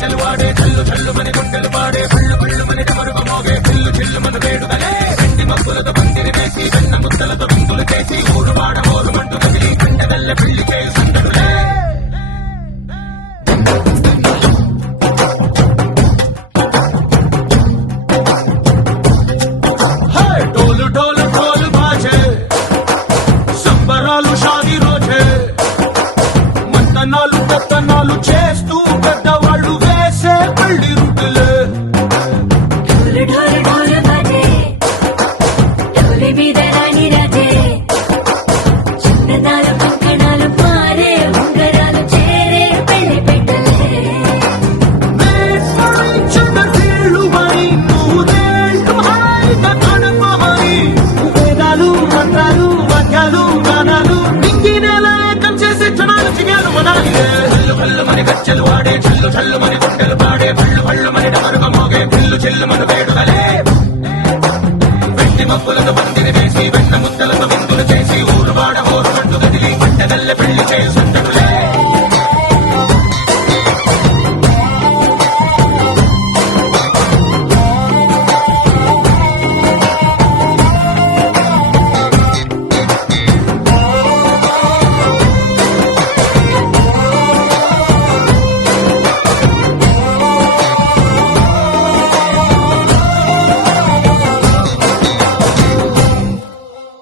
గచ్చలు వాడే చల్లు చల్లు మని గుండెలు పాడే పళ్ళు పళ్ళు మని డమరుగ మోగే పిల్లు చిల్లు మన వేడుదలే వెండి మబ్బులతో పందిరి వేసి వెన్న ముద్దలతో విందులు చేసి ఊరు వాడ ఊరు మంటు కదిలి పండగల్ల పెళ్లి చేయి సందడులే డోలు డోలు డోలు బాజే సంబరాలు షాది రోజే మంతనాలు పెత్తనాలు చేస్తూ పెద్దవాళ్ళు వేసే పెళ్లి రుట్టులే మీద రాణి రాజే చిన్నదాలు కంకణాలు మారే ఉంగరాలు చేరే పెళ్లి పెట్టలే వేదాలు మంత్రాలు వాక్యాలు గానాలు నింగినేలా ఏకం చేసి క్షణాలు చిగాలు వనాలి చల్లు పళ్ళు మని గచ్చలు వాడే చల్లు చల్లు మని గుండెలు పాడే పళ్ళు పళ్ళు మని డమరుగ మోగే పిల్లు చిల్లు మన వేడుదలే వెండి మబ్బులతో పందిరి వేసి వెన్న ముద్దలతో విందులు చేసి ఊరు వాడ ఊరు మంటు కదిలి పండగల్ల పెళ్లి చేయి సందడులే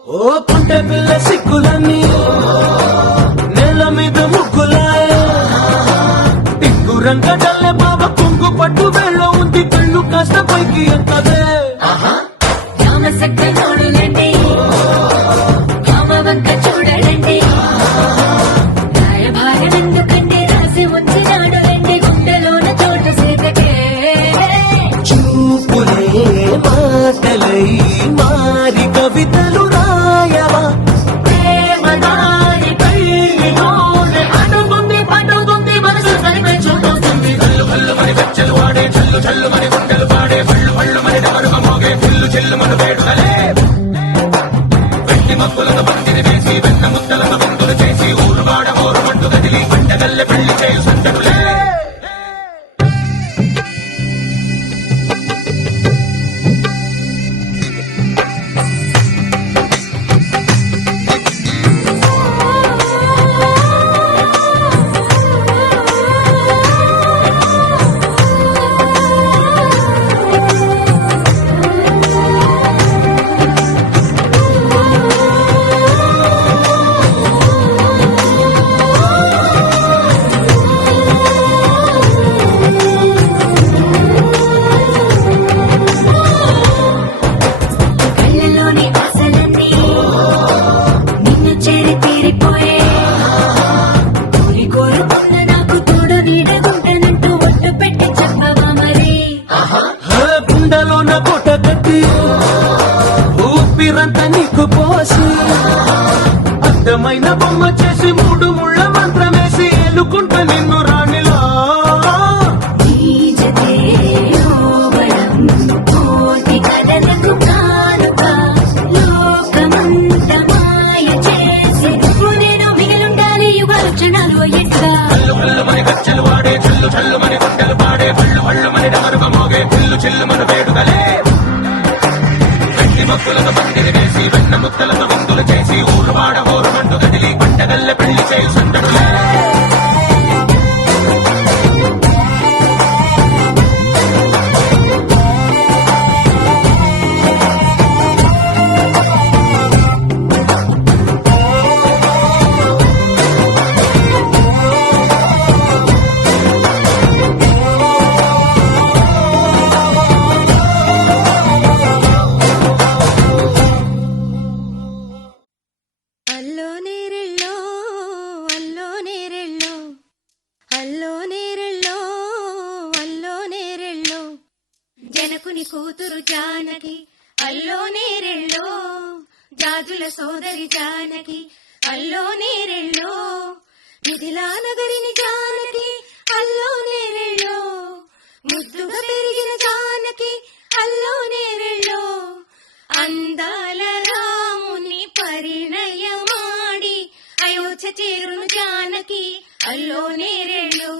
ఓ పుంటె పిల్ల సిక్కులన్నీ నేల మీద ముగ్గులాయ టింగు రంగ డల్లె బాబ కుంగు పట్టు వెళ్ళ ఉంది కళ్ళు కాస్త పైకి ఎత్తదే రామ సక్క నోడులండి రామ వంక చూడలండి రాయభాగం ఎందుకంటే రాసి ఉంచినాడు రండి గుండెలోన చోటు సేదకే చూపులే మాటలై మారి కవితలు రాయవా ప్రేమదారి పెళ్లిలోనే అడుగుంది పడుగుంది మనసు కలిపే చూస్తుంది కళ్ళు కళ్ళు మని గచ్చలు వాడే చల్లు చల్లు మని గుండెలు పాడే పళ్ళు పళ్ళు మని డమరుగ మోగే పిల్లు చెల్లు మన వేడుదలే వెండి మబ్బులతో పందిరి వేసి వెన్న ముద్దలతో విందులు చేసి ఊరు వాడ ఊరు మంటు కదిలి పండగల్ల పెళ్లి చేయి సందడులే కళ్ళలోని ఆశలన్నీ నిన్ను చేరి తీరిపోయే కోరి కోరుకున్న నాకు తోడు నీడగుంటానంటూ ఒట్టు పెట్టి చెప్పవా మరి గుండెలోన పూట కట్టి ఊపిరంతా నీకు పోసి అర్థమైన బొమ్మ చేసి మూడు ముళ్ళ మంత్రమేసి ఎలుకుంటా నిన్ను రాణిలా నీజతే యోవనం కోటి కలలకు కానుక లోకమంత మాయ చేసి నువ్వు నేను మిగిలుండాలి యుగాలు క్షణాలు ఎట్లా కళ్ళు కళ్ళు మని గచ్చలు వాడే చల్లు చల్లు మని గుండెలు పాడే పళ్ళు పళ్ళు మని డమరుగ మోగే పిల్లు చిల్లు మన వేడుదలే వెండి మబ్బులతో పందిరి వేసి వెన్న ముద్దలతో విందులు చేసి ఊరు వాడ ఊరు మంటు కదిలి పండగల్ల పెళ్లి చేయి సందడులే అల్లో నేరెళ్ళో అల్లో నేరెళ్ళో అల్లో నేరెళ్ళో అల్లో నేరెళ్ళో జనకుని కూతురు జానకి అల్లో నేరెళ్ళో జాజుల సోదరి జానకి అల్లో నేరెళ్ళో మిథిలా నగరిని జానకి అల్లో నేరెళ్ళో ముద్దుగా పెరిగిన జానకి అల్లో నేరెళ్ళో అందాల రాముని పరిణయమాడి అయోధ్య చేరును జానకి అల్లో నేరెళ్ళో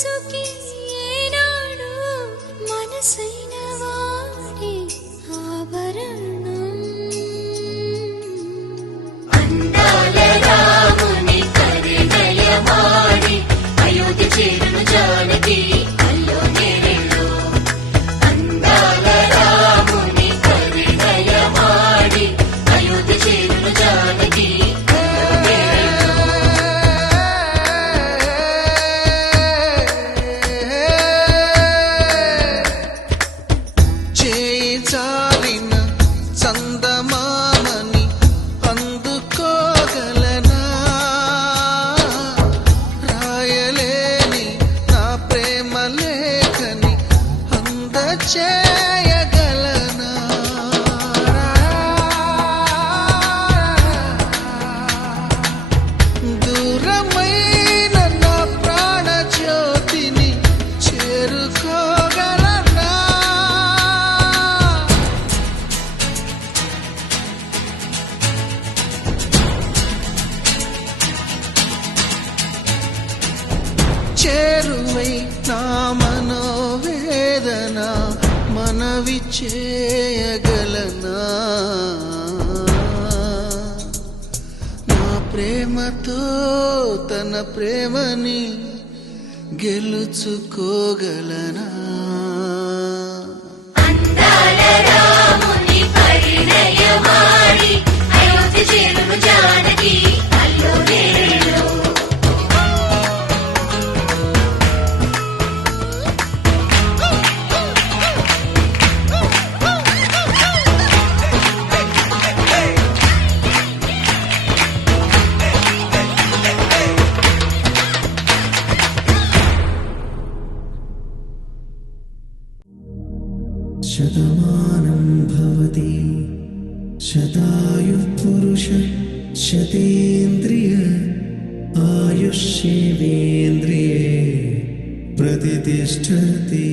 మనసుకి ఏనాడు మనసైన వాడి ఆభరణం అందాల రాముని కరిగయమాడి అయోధ్య చేరును జానకి అల్లో నేరెళ్ళో అందాల రాముని కరిగయమాడి అయోధ్య చేరును జానకి అల్లో నేరెళ్ళో చేయి జారిన చందమామని అందుకోగలనా రాయలేని నా ప్రేమ లేఖని అందచేయగలనా దూరమైన నా ప్రాణ జ్యోతిని చేరుకోగలనా చేరువై నా మనోవేదన మనవి చేయగలనా నా ప్రేమతో తన ప్రేమని గెలుచుకోగలనా అందాల రాముని పరిణయమాడి అయోధ్య చేరును జానకి అల్లో నేరెళ్ళో శతమానం భవతి శతాయుః పురుష శతేంద్రియ ఆయుష్యేవేంద్రియే ప్రతిష్టతి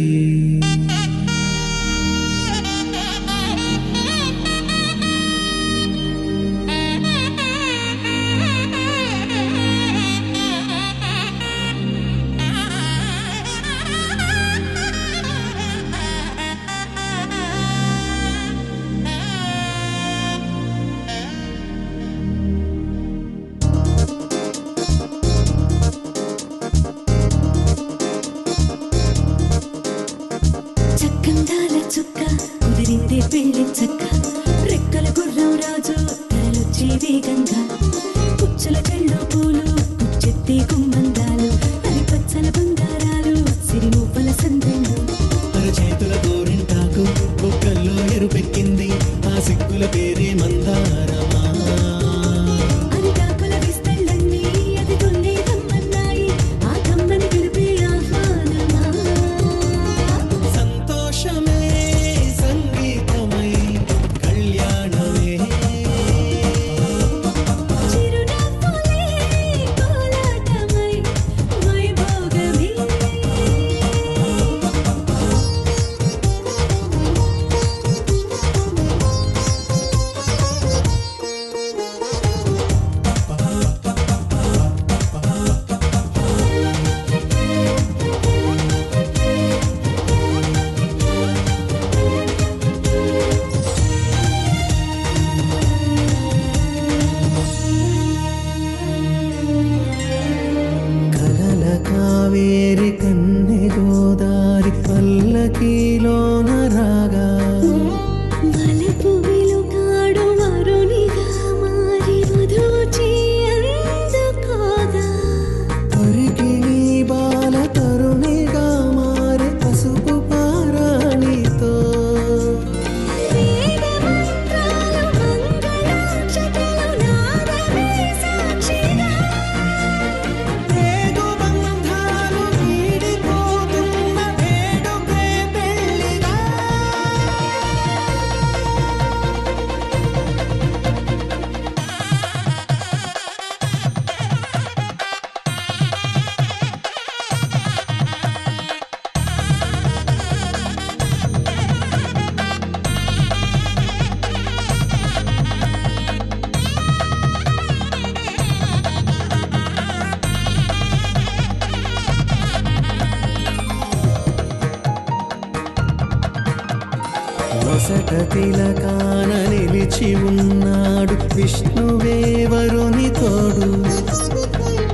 నొసట తిలకాన నిలిచి ఉన్నాడు విష్ణువే వరుని తోడు.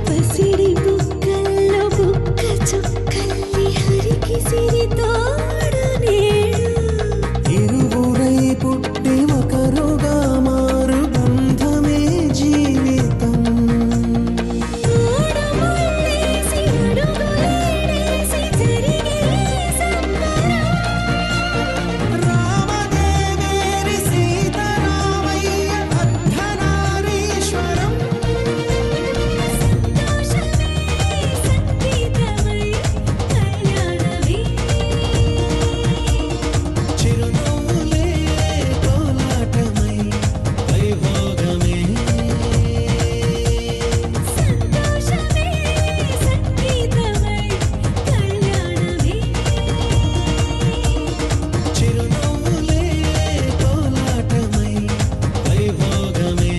పసిడి బుక్కల్లో బుక్క చుక్కల్లి హరికి సిరి తోడు నేడు. ఇరువురై పుట్టి ఒకరుగా మారు బంధమే జీవితం. మూడు ముళ్ళేసి అడుగులేసి జరిగే సంబరం. రామదేవేరి సీతారామయ్య అర్ధనారీశ్వరం. సంతోషమే సంగీతమై కళ్యాణమే. చిరునవ్వులే కోలాటమై వైభోగమే. సంతోషమే సంగీతమై కళ్యాణమే. చిరునవ్వులే కోలాటమై వైభోగమే.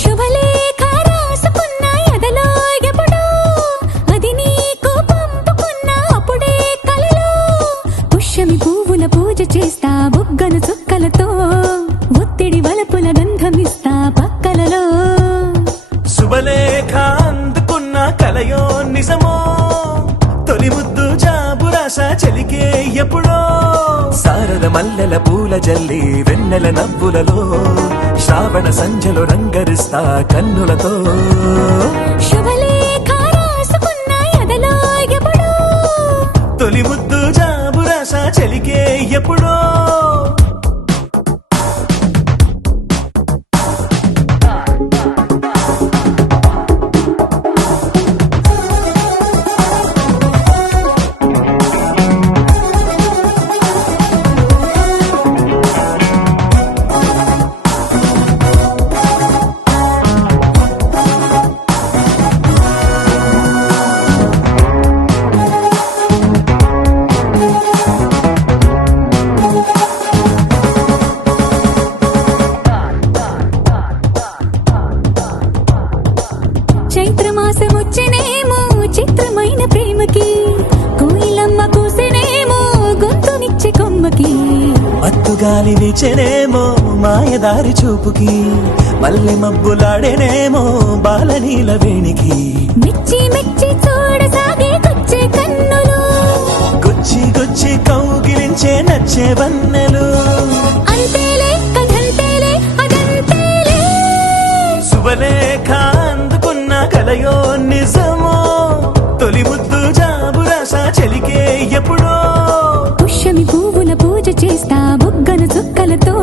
శుభలేఖ రాసుకున్న ఎదలో ఎప్పుడో అది నీకు పంపుకున్న అప్పుడే కలలో. పుష్యమి పువ్వుల పూజ చేస్తా బుగ్గను చుక్కలతో. ఒత్తిడి వలపుల గంధమిస్తా పక్కలలో. శుభలేఖ అందుకున్న కలయో నిజమో తొలి ముద్దు జాబురాస చెలికే ఎప్పుడో సారద మల్లెల పూల జల్లి వెన్నెల నవ్వులలో శ్రావణ సంధ్యలో రంగరిస్తా కన్నులతో శుభలేఖ రాసుకున్న ఎదలో ఎప్పుడో తొలి ముద్దు జాబురాస చెలికే ఎప్పుడో చైత్రమాసమొచ్చినేమో చిత్రమైన ప్రేమకి. కోయిలమ్మ కూసినేమో గొంతునిచ్చే కొమ్మకి. మత్తుగాలి వీచెనేమో మాయదారి చూపుకి మల్లె మబ్బులాడేనేమో బాలనీల వేణికి మెచ్చి మెచ్చి చూడసాగే కొచ్చే కన్నులు. గుచ్చి గుచ్చి కౌగిలించే నచ్చే వన్నెలు అంతేలే కథంతేలే అదంతేలే. శుభలేఖ అందుకున్న కలయో నిజమో తొలి ముద్దు జాబురాస చెలికే ఎప్పుడో పుష్యమి పువ్వుల పూజ చేస్తా బుగ్గను చుక్కలతో.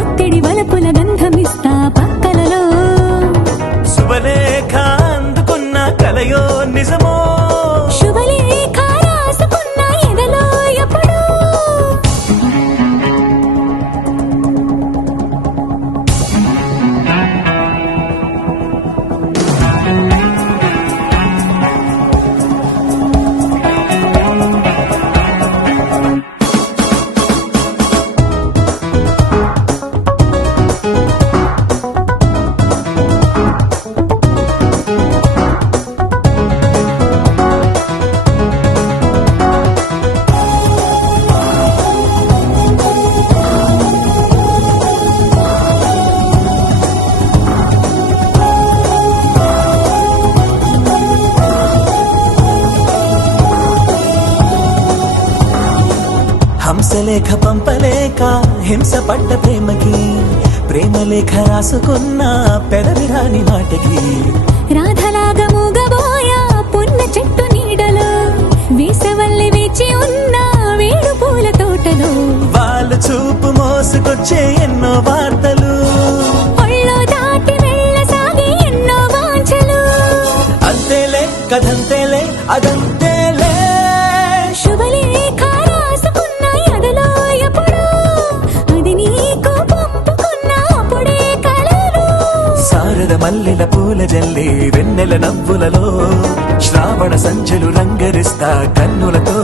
ఒత్తిడి వలపుల గంధమిస్తా పక్కలలో. శుభలేఖ అందుకున్న కలయో నిజమో శుభలేఖ రాసుకున్న ఎదలో ఎప్పుడో హంసలేఖ పంపలేక హింస పడ్డ ప్రేమకి ప్రేమలేఖ రాసుకున్న పెదవి రాని మాటకి రాధలాగా మూగబోయా పున్న చెట్టు నీడలో. వేసవల్లి వేచి ఉన్న వేడు పూల తోటలో. వాళ్ళు చూపు మోసుకొచ్చే ఎన్నో వార్తలు ఒళ్ళో దాటి వెళ్ళసాగి ఎన్నో వాంఛలు. అంతేలే కథంతేలే అదంతేలే శుభలేఖ రాసుకున్న ఎదలో ఎప్పుడో అది నీకు పంపుకున్న మల్లెల పూల జల్లి వెన్నెల నవ్వులలో శ్రావణ సంచెలు రంగరిస్తా కన్నులతో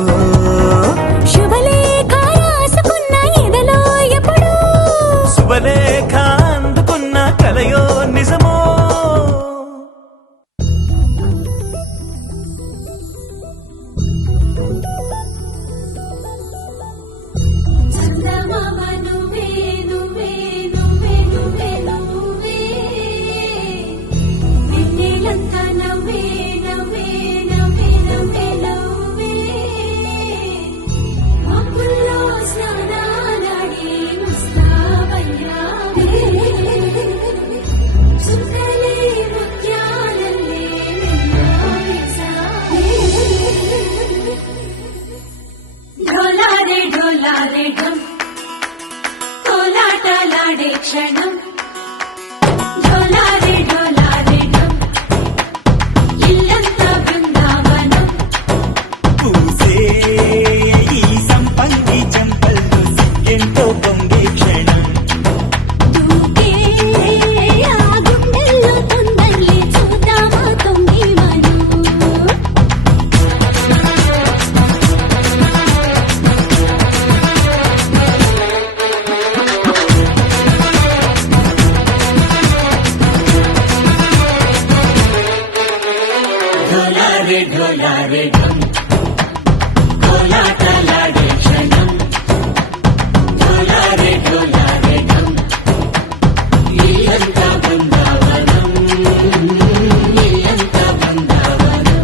శుభలేఖ రాసుకున్న ఎదలో ఎప్పుడు శుభలేఖ అందుకున్న కలయో నిజమో చందమామ నువ్వే నువ్వే నువ్వే నువ్వే నువ్వే వెన్నెలంతా నవ్వే నవ్వే నవ్వే నవ్వే నవ్వే మబ్బుల్లో స్నానాలాడి ముస్తాబయ్యావే చుక్కలే ముత్యాలల్లే నిన్నావేశావే ఢోలారే ఢోలారే ఢమ్ కోలాటలాడే క్షణం ఢోలారే ఢోలారే ఢమ్ ఇల్లంతా బృందావనం పూసే ఈ సంపంగి చెంపల్లో సిగ్గెంతో పొంగే క్షణం దూకే ఆ గుండెల్లో తొందరలే చూద్దామా తొంగి మనం ఢోలారే ఢోలారే ఢమ్ కోలాటలాడే క్షణం ఢోలారే ఢోలారే ఢమ్ ఇల్లంతా బృందావనం ఇల్లంతా బృందావనం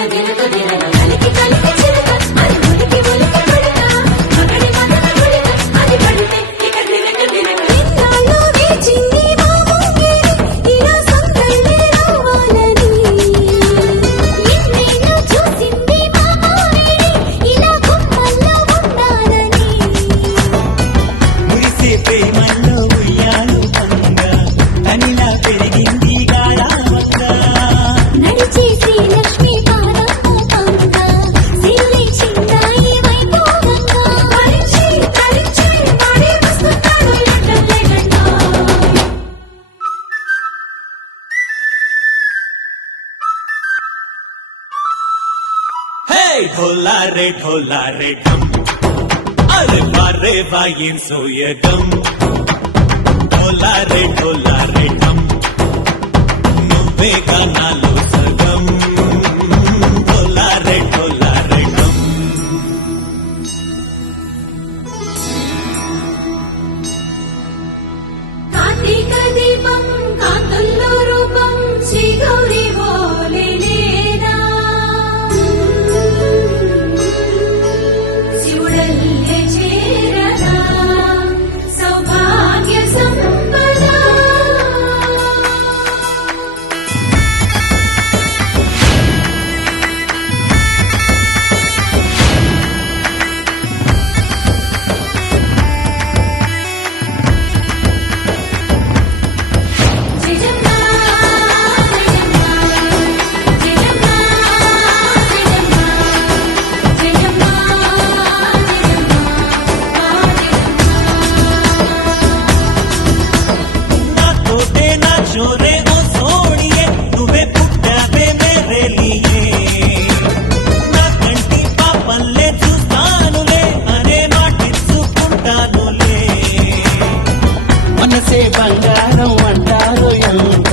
కలికి కలికి చిలక అది ఉలికి ఉలికి పడక మగడి మదన గుడిక అది పడితే ఇక తిరగ తిరగ ఎన్నాళ్ళు వేచింది మా ముంగిరి ఇలా సందడి రావాలని ఎన్నేళ్ళు చూసింది మా మావేడి ఇలా గుమ్మల్లో ఉండాలని మురిసే ప్రేమల్లో ఉయ్యాలు పంగా తనిలా పెరిగింది గాఢంగా నడిచి శ్రీలక్ష్మి పాదమోపంగా సిరులి చిందాయి వైభోగంగా తరించి తరించి వాడే వస్తున్నాడు లండన్ లేకుండా హే ఢోలారే ఢమ్ అరే వారే వాయిం సోయగం ఢోలారే ఢమ్ నువ్వే గానాలో సగం ఢోలారే ఢమ్ కార్తీక దీపం కాంతుల్లో రూపం శ్రీ గౌరీ ఓలేనేనా శివుడల్లే చేరగా సౌభాగ్య సంపద జయజమ్మా జయజమ్మా జయజమ్మా జయజమ్మా జయజమ్మా నా తోటే నా చోరే ఓ సోడియే నువ్వే పుట్టావే మేరే లియే నా కంటి పాపల్లే చూస్తానులే అనే మాటిచ్చుకుంటానులే మనసే బంగారం అంటారు ఎంత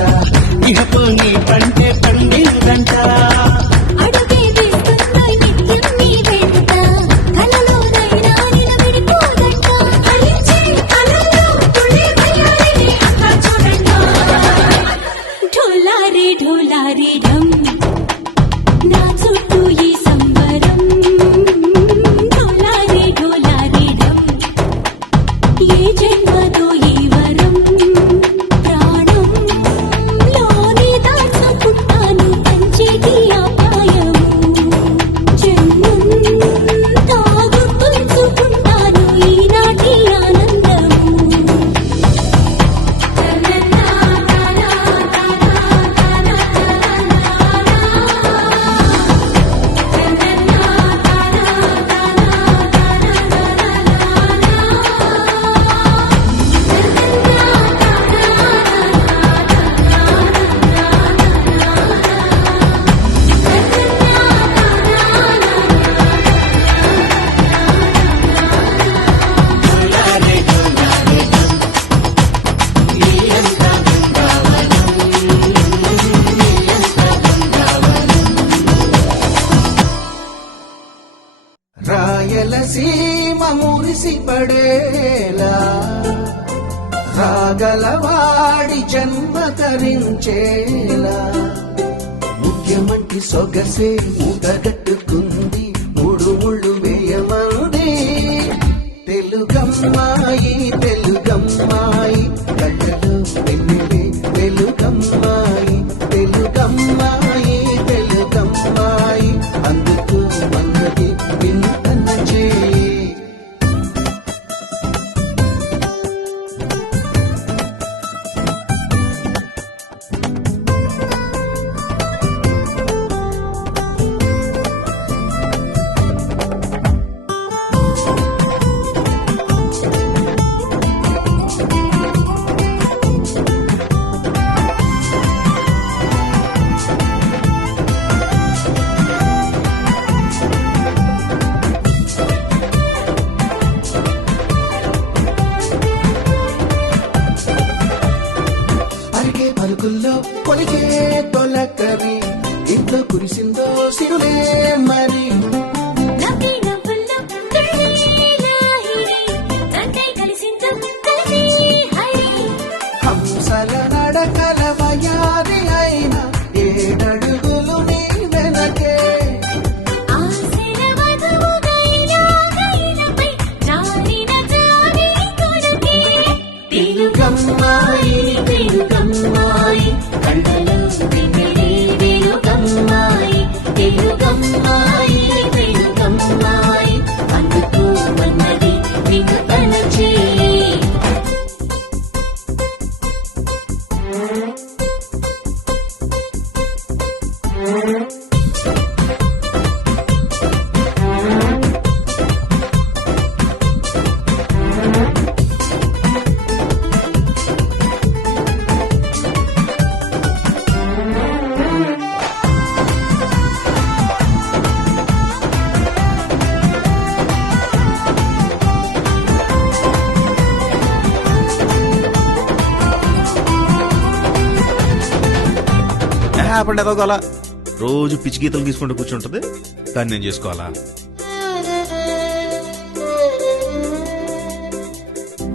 ఇహపు నీ పంటే పండిందంట అడుగే వేస్తున్నాయి నిత్యం నీ వెంట కలలోనైనా నిలబడిపోదంట ఫలించే కలలు తుళ్ళి వయ్యారిని అంతా చూడండి ఢోలారే ఢోలారే ఢమ్ నా చుట్టూ ఈ సంబరం ఢోలారే ఢోలారే ఢమ్ ఏ జన్మతో ఈ వరం ప్రాణం లోని దాచుకుంటాను పంచేటి పడేలా రాగలవాడి జన్మ తరించేలా ముఖ్యమంటి సొగసే మూటగట్టుకుంది మూడు ముళ్ళు వేయమంది తెలుగమ్మాయి తెలుగమ్మాయి కళ్ళలో వెన్నెలే వెలుగమ్మాయి తెలుగమ్మాయి తెలుగమ్మాయి అందుకు మన్నది వింతన చేయి అరిగే పలుకుల్లో కొలిగే తొలకవి ఇంట్లో కురిసిందో సిరులే మరి నవ్వి నవ్వుల్లో కళ్ళీలాహిరి తండ్రి కలిసిందో కలిసి హరి హంసల నడకల వయారి అయిన ఏడడుగులు నీ వెనకే ఆశల వధువుగైనా గైనపై జారిన జారి కొడుకే తెలుగమ్మాయి తెలుగమ్మాయి కళ్ళలో వెన్నెలే వెలుగమ్మాయి తెలుగమ్మాయి తెలుగమ్మాయి అందుకు మన్నది వినతన చేయి హ్యాపండి ఏదో అలా రోజు పిచ్చి గీతలు తీసుకుంటూ కూర్చుంటది దాన్ని నేను చేసుకోవాలా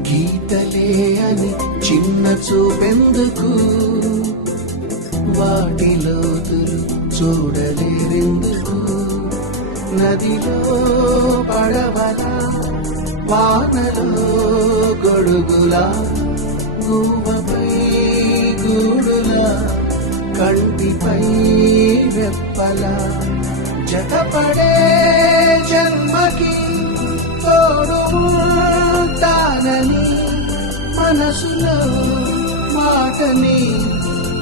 గీతలే అని చిన్న చూపెందుకు వాటిలోతులు చూడలేరెందుకు నదిలో పడవలా వానలో గొడుగులా గువ్వపై గూడులా కంటిపై రెప్పలా జతపడే జన్మకి తోడు ఉంటానని మనసులో మాటని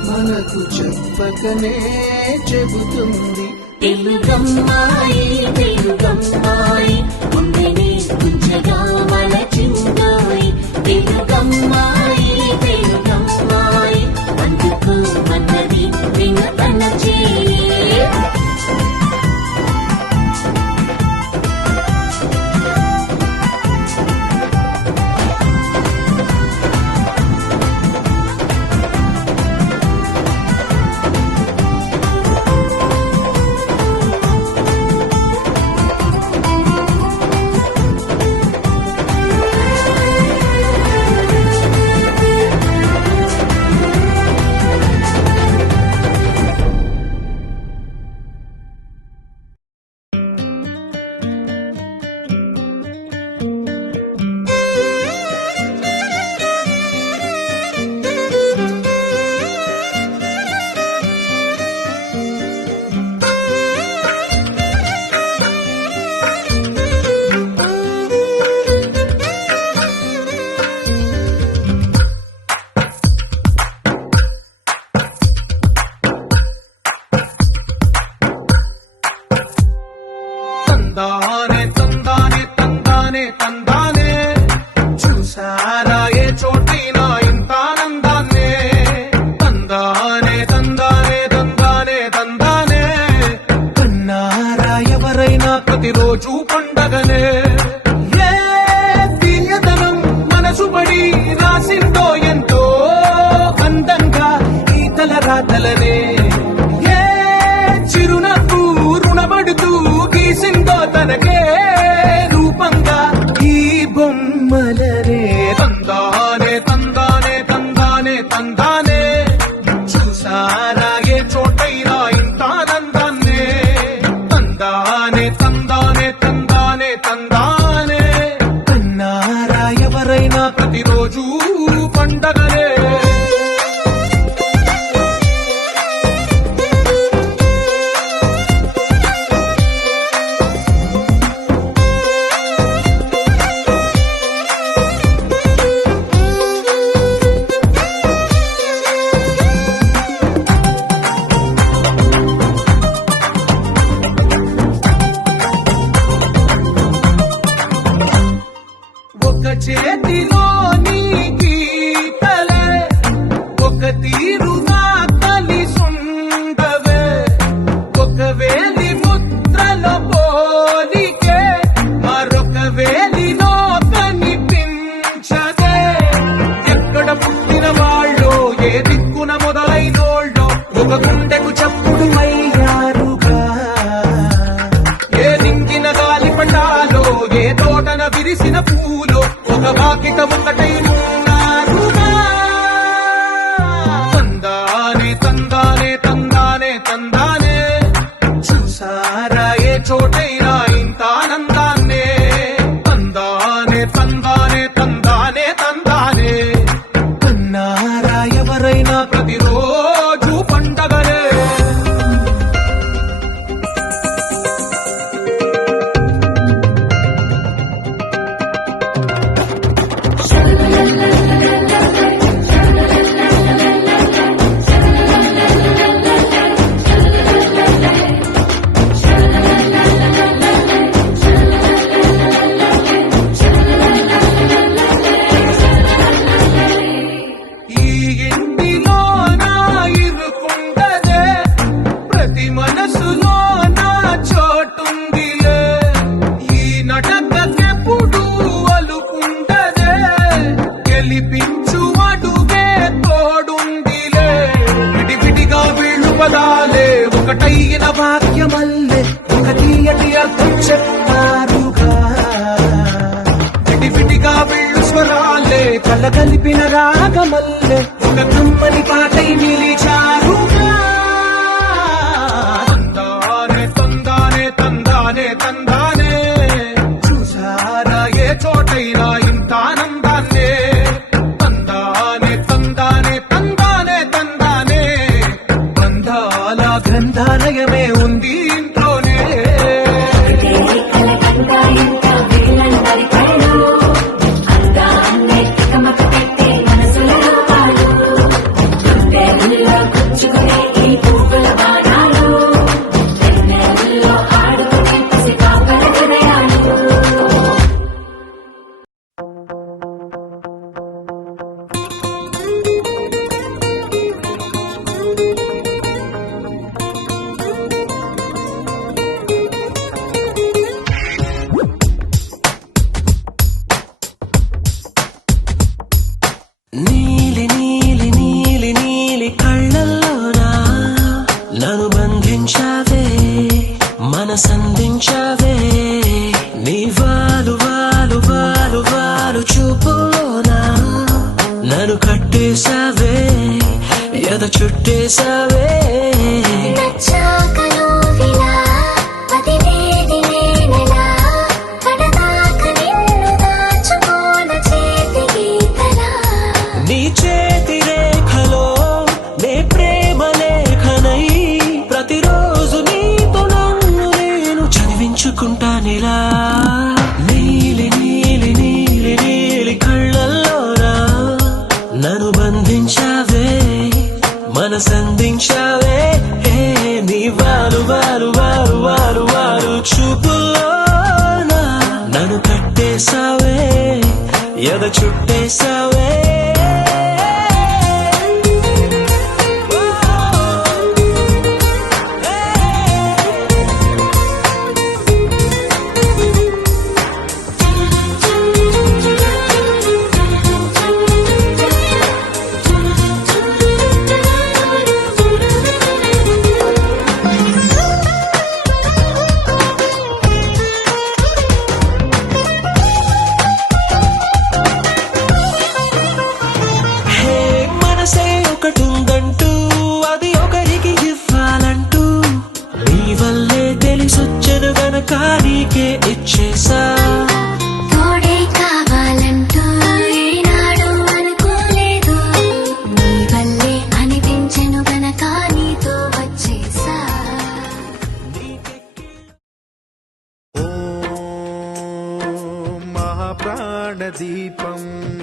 మనకు చెప్పకనే చెబుతుంది తెలుగమ్మాయి తెలుగమ్మాయి గుండెని గుంజగా మలచిందోయ్ తెలుగమ్మాయి తెలుగమ్మాయి అందుకు మన్నది వినతన చేయి తందానే తందానే తందానే తందానే చూసారా ఏ చోటైనా ఇంత నందాన్నే తందానే తందానే తందానే తందానే కన్నారా ఎవరైనా ప్రతిరోజు పండగలే ఒక చేతిలో నీ గీతలే ఒక తీరుగా కలిసుండవే ఒక వేలి ముద్రల పోలికే మరొక వేలిలో కనిపించదే ఎక్కడ పుట్టిన వాళ్ళో ఏ దిక్కున మొదలైనోళ్ళో ఒక గుండెకు చప్పుడు అయ్యారుగా ఏ దింగిన గాలి పటాలో ఏ తోటన విరిసిన పూలో ఒక వాకిట ఒకటై ఉన్నారుగా తందానే తందానే తందానే తందానే చూసారా ఏ చోటైనా ఇంత ఆనందాన్నే తందానే తందానే తందానే తందానే కన్నారా ఎవరైనా ప్రతిరోజు పండగలే ఈ ఇంటిలో నా ఇరుకుండదే ప్రతి మనసులో నా చోటుందిలే ఈ నటకెప్పుడు అలుకుండదే గెలిపించు అడుగే తోడుందిలే విడివిడిగా వీళ్ళు పదాలే ఒకటైన వాక్యమల్లే ఒక తీయటి అర్థం చెప్తారుగా విడివిడిగా వీళ్ళు స్వరాలే కలగలిపిన రాగమల్లే ఒక కమ్మని పాటై నిలిచారుగా తందానే తందానే తందానే తందానే చూసారా ఏ చోటైనా ఇంత ఆనందాన్నే తందానే తందానే తందానే తందానే బంధాల గ్రంథాలయమే ఉంది ఇంట్లోనే నీలి నీలి నీలి నీలి కళ్ళల్లోనా నన్ను బంధించావే మనసందించావే నీ వాలు వాలు వాలు వాలు చూపులోనా నన్ను కట్టేశావే ఎద చుట్టేశావే నచ్చాక నువ్విలా పదివేది నేనెలా కడదాక నిన్ను దాచుకోన చేతి గీతలా నీ చేతి రేఖలో నే ప్రేమ లేఖనై ప్రతిరోజు నీతో నన్ను నేను చదివించుకుంటానిలా నీలి నీలి నీలి నీలి కళ్ళల్లోనా నన్ను బంధించావే మనసందించావే నీ వాలు వాలు వాలు వాలు వాలు చూపులోనా నన్ను కట్టేశావే ఎద చుట్టేశావే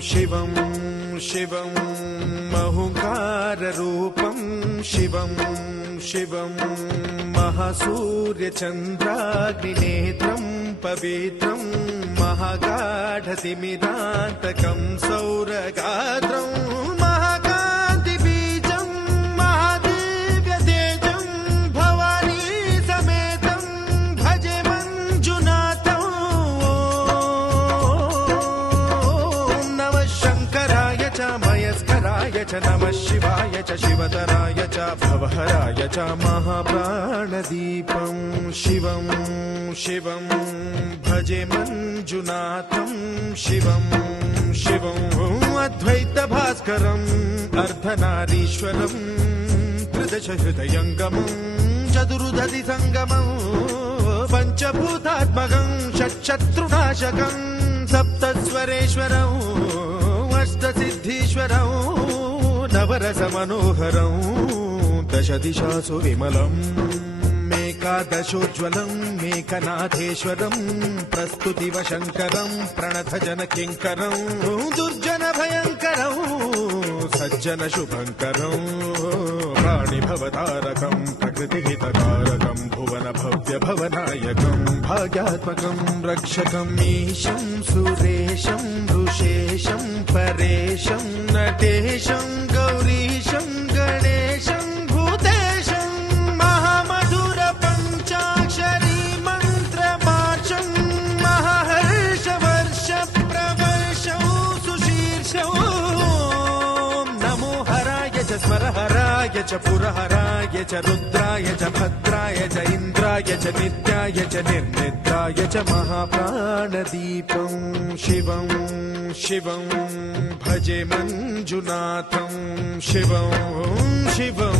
शिवं शिवं महुकाररूपं शिवं शिवं महासूर्यचन्द्राग्निनेत्रं पवित्रं महागाढतिमिरान्तकं सौरगात्रं महाकान्तिबीजं महादिव्यतेजं भवानी समेतं भजे मञ्जुनाथं ॐ नमः शङ्कराय च मयस्कराय च नमः शिवाय च शिवतराय च भवहराय च महाप्राणदीपं शिवं शिवं भजे मञ्जुनाथं शिवं शिवं अद्वैतभास्करम् अर्धनारीश्वरं त्रिदशहृदयङ्गमं चतुर्दधि सङ्गमं पञ्चभूतात्मकं षट्शत्रुनाशकं सप्तस्वरेश्वरं अष्टसिद्धीश्वरं नवरसमनोहरं दशदिशासु विमलम् एकादशोज्ज्वलं मेकनाथेश्वरं प्रस्तुतिवशङ्करं प्रणतजनकिङ्करं दुर्जनभयङ्करं सज्जनशुभङ्करं प्राणिभवतारकं प्रकृतिहितकारकं भुवनभव्यभवनायकं भाग्यात्मकं रक्षकं ईशं सुरेशं ऋषेशं परेशं नटेशं गौरीशं गणेशं भूतेशं महामधुर पञ्चाक्षरी मन्त्रमार्षं महाहर्षवर्ष प्रवर्षं सुशीर्षं नमो हराय च स्मरहराय च पुरहराय च रुद्राय च भद्राय च इन्द्राय च नित्याय च निर्निद्राय च महाप्राणदीपं शिवं शिवं भजे मञ्जुनाथं शिवं शिवं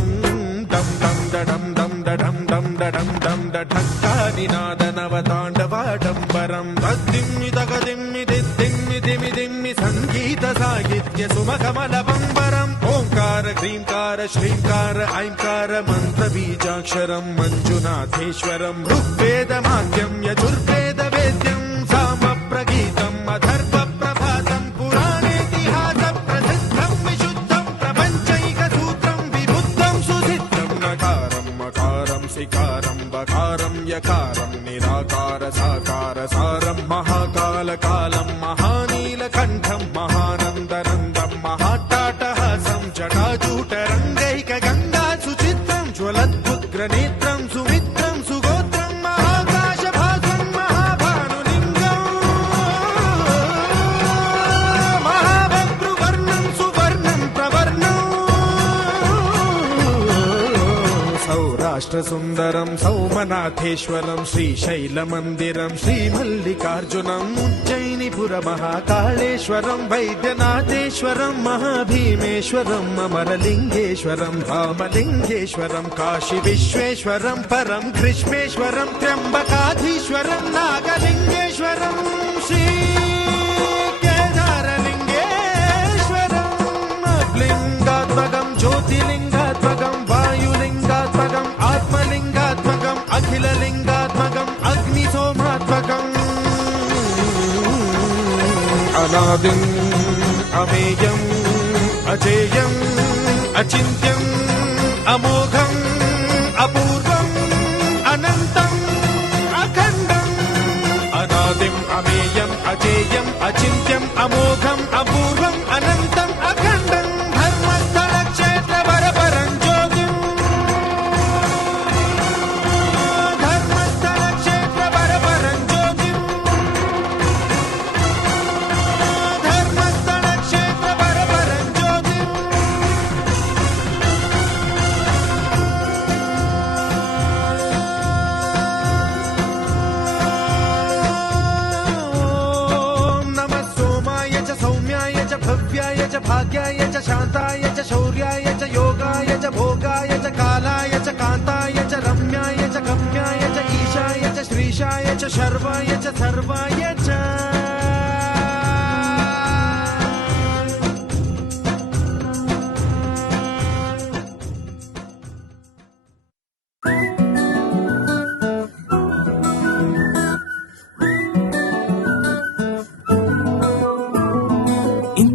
दं दं दडं दं दडं दं दडं दं दढक्कानिनादनवताण्डवाडम्बरं तद्दिम्मि तगदिम्मि दिद्दिम्मि दिमि दिम्मि सङ्गीतसाहित्य सुमकमलबम्बरम् ओङ्कार ह्रीङ्कार श्रीङ्कार ऐङ्कार मन्त्रबीजाक्षरं मञ्जुनाथेश्वरं ऋग्वेदमाद्यं यजुर्वेदवेद्यं सामप्रगीतम् अथर्वप्रभातं पुराणेतिहासप्रसिद्धं विशुद्धं प्रपञ्चैकसूत्रं विबुद्धं सुसिद्धं नकारं मकारं सिकारं बकारं यकारं निराकार साकार सारं महाकालकालं महानीलकण्ठं महानन्दनन्दं महाट्टाटहासं जटाजूटरङ्गैकगङ्गा सुचित्रं ज्वलद्भुग्रनेत्रं सुमित्रं सुगोत्रं महाकाशभासं महाभानुलिङ्गं महाभद्रुवर्णं सुवर्णं प्रवर्णं सौराष्ट्रसुन्दरं सौमनाथेश्वरं श्रीशैलमन्दिरं श्रीमल्लिकार्जुनम् उज्जयिनीपुरमहाकाळेश्वरं वैद्यनाथेश्वरं महाभीमेश्वरम् अमरलिङ्गेश्वरं धामलिङ्गेश्वरं काशीविश्वेश्वरं परं ग्रीष्मेश्वरं त्र्यम्बकाधीश्वरं नागलिङ्गेश्वरं श्रीकेदारलिङ्गेश्वरं लिङ्गात्मकं ज्योतिलिङ्गात्मकं वायुलिङ्गात्मकम् आत्मलिङ्गात्मकम् अखिललिङ्गात्मकम् अग्निसोमात्मकम् अनादिम् अमेयम् अजेयम् अचिन्त्यम् अमोघम् अपूर्वम् अनन्तम् अखण्डम् अनादिम् अमेयम् अजेयम् अचिन्त्यम् अमोघम् अपूर्वम् अनन्तम् अखण्डम् धर्मस्थलक्षेत्रवरपरं ज्योतिम् धर्मस्थलक्षेत्रवरपरं ज्योतिम् धर्मस्थलक्षेत्रवरपरं ज्योतिम् ॐ नमः सोमाय च सौम्याय च भव्याय च भाग्याय च शान्ताय च शौर्याय च योगाय च भोगाय च कालाय च कान्ताय च रम्याय च गम्याय च ईशाय च श्रीशाय च शर्वाय च सर्वाय च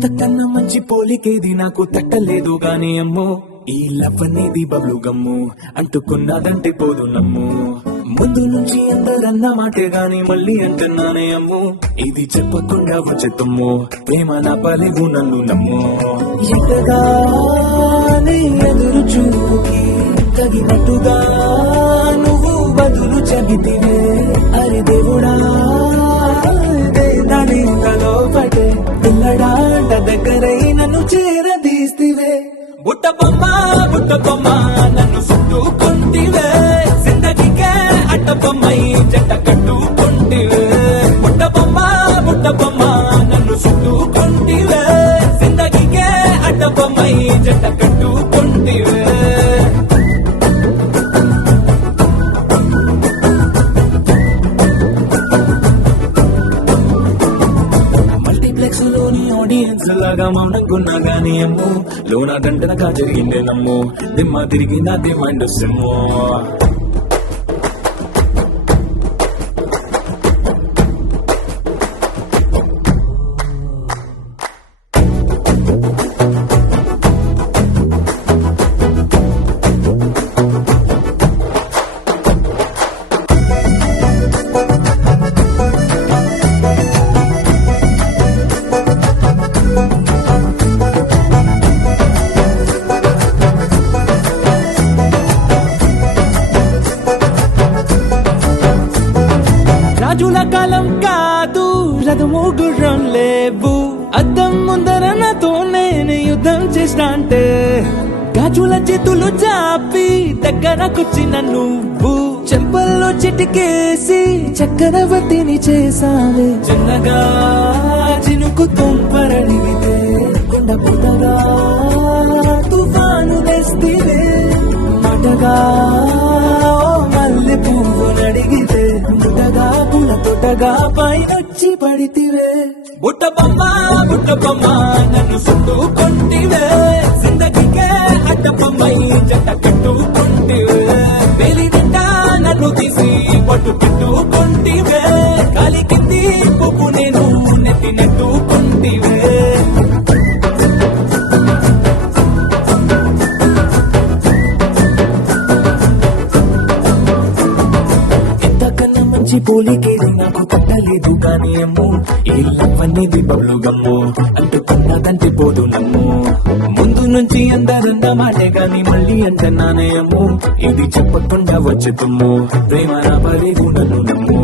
ఇంతకన్నా మంచి పోలికేది నాకు తట్టలేదు గాని అమ్మో ఈ లవ్ అనేది బబ్లు గమ్ము అంటుకున్నదంటే పోదు నమ్ము ముందు నుంచి అందరన్న మాటే గాని మళ్ళీ అంటున్నానే అమ్ము ఇది చెప్పకుండా వచ్చే తుమ్ము ప్రేమ నా పలేవు నన్ను నమ్ము ఎంతగానే ఎదురు చూకి తగినట్టుగా నువ్వు బదులు చెబితివే అరే దేవుడా దానిలో పడే పిల్లడాంట దగ్గరై నన్ను చేరదీస్తివే బుట్ట బొమ్మ నన్ను చుట్టుకుంటివే జిందగీకే అట్ట బొమ్మై జంట కట్టుకుంటివే బుట్ట బొమ్మ నన్ను చుట్టుకుంటివే జిందగీకే అట్ట బొమ్మై జంట కట్టుకుంటివే మల్టీప్లెక్స్ లోని ఆడియన్స్ లాగా మౌనంకున్నా గానీ అమ్ము లోన గంటనగా జరిగిందే నమ్ము దిమ్మ తిరిగింది మైండ్ సిమ్ము రాజుల కాలం కాదు రథము గుర్రం లేవు అద్దం ముందర నాతో నేను యుద్ధం చేస్తా అంటే గాజుల చేతులు చాపి దగ్గరకొచ్చిన నువ్వు చెంపల్లో చిటికేసి చక్రవర్తిని చేసావే చిన్నగా చినుకు తుంపరడిగితే కొండ పుట్టగా తుఫాను తెస్తివే మాటగా మల్లె పువ్వు నడిగితే ముటగా పుల తొటగా పైనొచ్చి పడితివే బుట్ట బొమ్మ నన్ను చుట్టుకుంటివే జిందగీకే అడ్డ బొమ్మై జంట కట్టుకుంటివే వేలి నిండా నన్ను తీసి పట్టు పెట్టుకుంటివే కాలి కింది పువ్వు నేను నెత్తి నెట్టుకుంటివే పోలికేది నాకు తట్టలేదు గానీ అమ్ము ఈ లవ్ అనేది బబ్లు గమ్ము అంటుకున్నదంటే పోదు నమ్ము ముందు నుంచి అందరన్న మాటే గాని మళ్ళీ అంటున్నానే అమ్ము ఇది చెప్పకుండా వచ్చే తుమ్ము ప్రేమ నా పలేవు నన్ను నమ్ము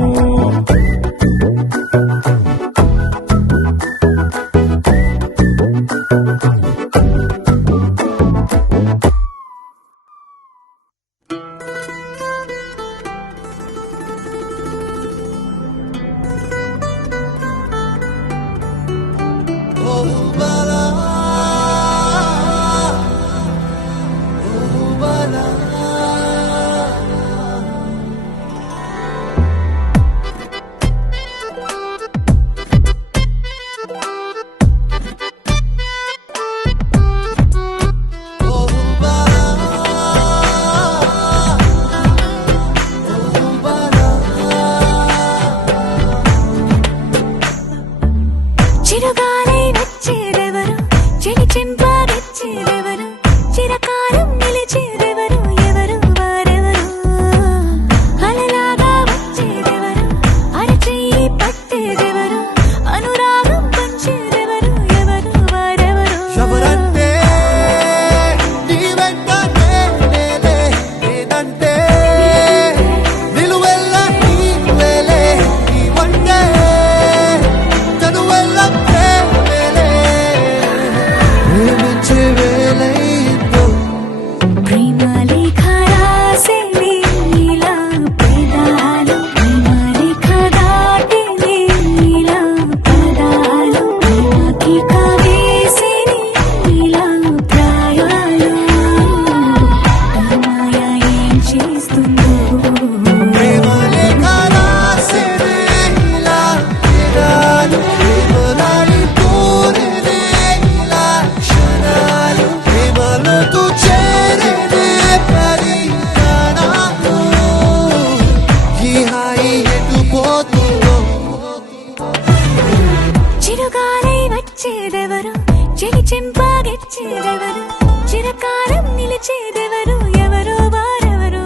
చెలి చెంపాగెచ్చేదెవరు చిరకాలం నిలిచేదెవరు ఎవరో వారెవరో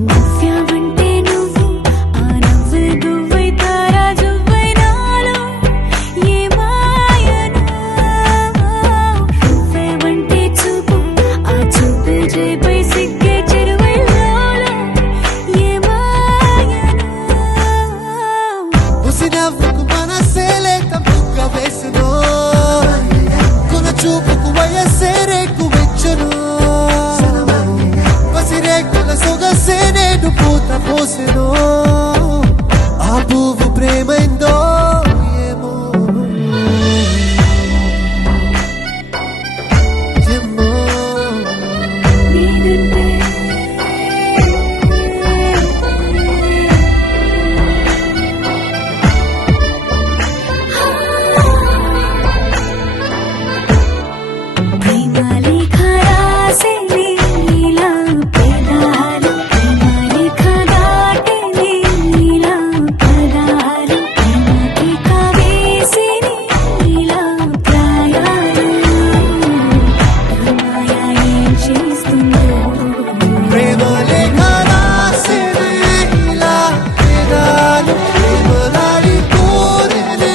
నవ్వావంటే నువ్వు ఆ నవ్వు గువ్వై తారా జువ్వై నాలో ఏ మాయనో నువ్వేవంటే చూపు ఆ చూపు జేపై సిగ్గే చెరువై లోలో ఏ మాయనో ఉసి నవ్వుకు మనసే లేక బుగ్గ వేసును కొన చూపుకు వయస్సే రేకు వెచ్చును పసిరేకుల సొగసే నేడు పూత పోసెను ఆ పువ్వు ప్రేమైందో ఏమో ఏమో ప్రేమలేఖ రాసే నీలా పేదాలు ప్రేమలేఖ దాటే నీలా పదాలు ప్రేమకి కవేసే నీలా ప్రాయాలు మాయా ఏం చేస్తుందో ప్రేమ లేఖ రాసేనే ఇలా పేదాలు ప్రేమలాడి కోరేనే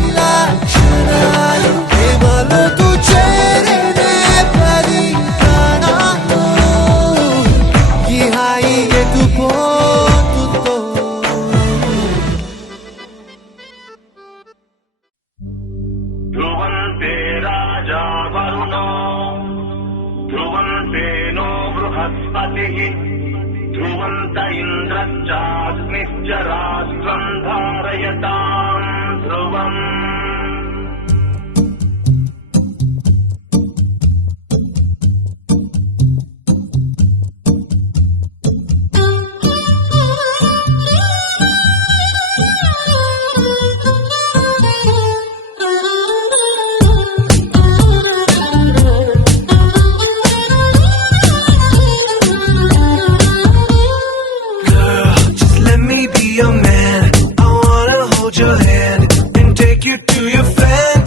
ఇలా క్షణాలు ప్రేమలో తూ చేరేనే పది ప్రాణాలు ఈ హాయి ఎటు పోతుందో ధ్రువంతే రాజా వరుణో ధ్రువంతే నో బృహస్పతి ధ్రువంత ఇంద్రశ్చాగ్నిశ్చ రాష్ట్రం ధారయతాం ధ్రువం Just let me be your man. I wanna hold your hand and take you to your fantasy.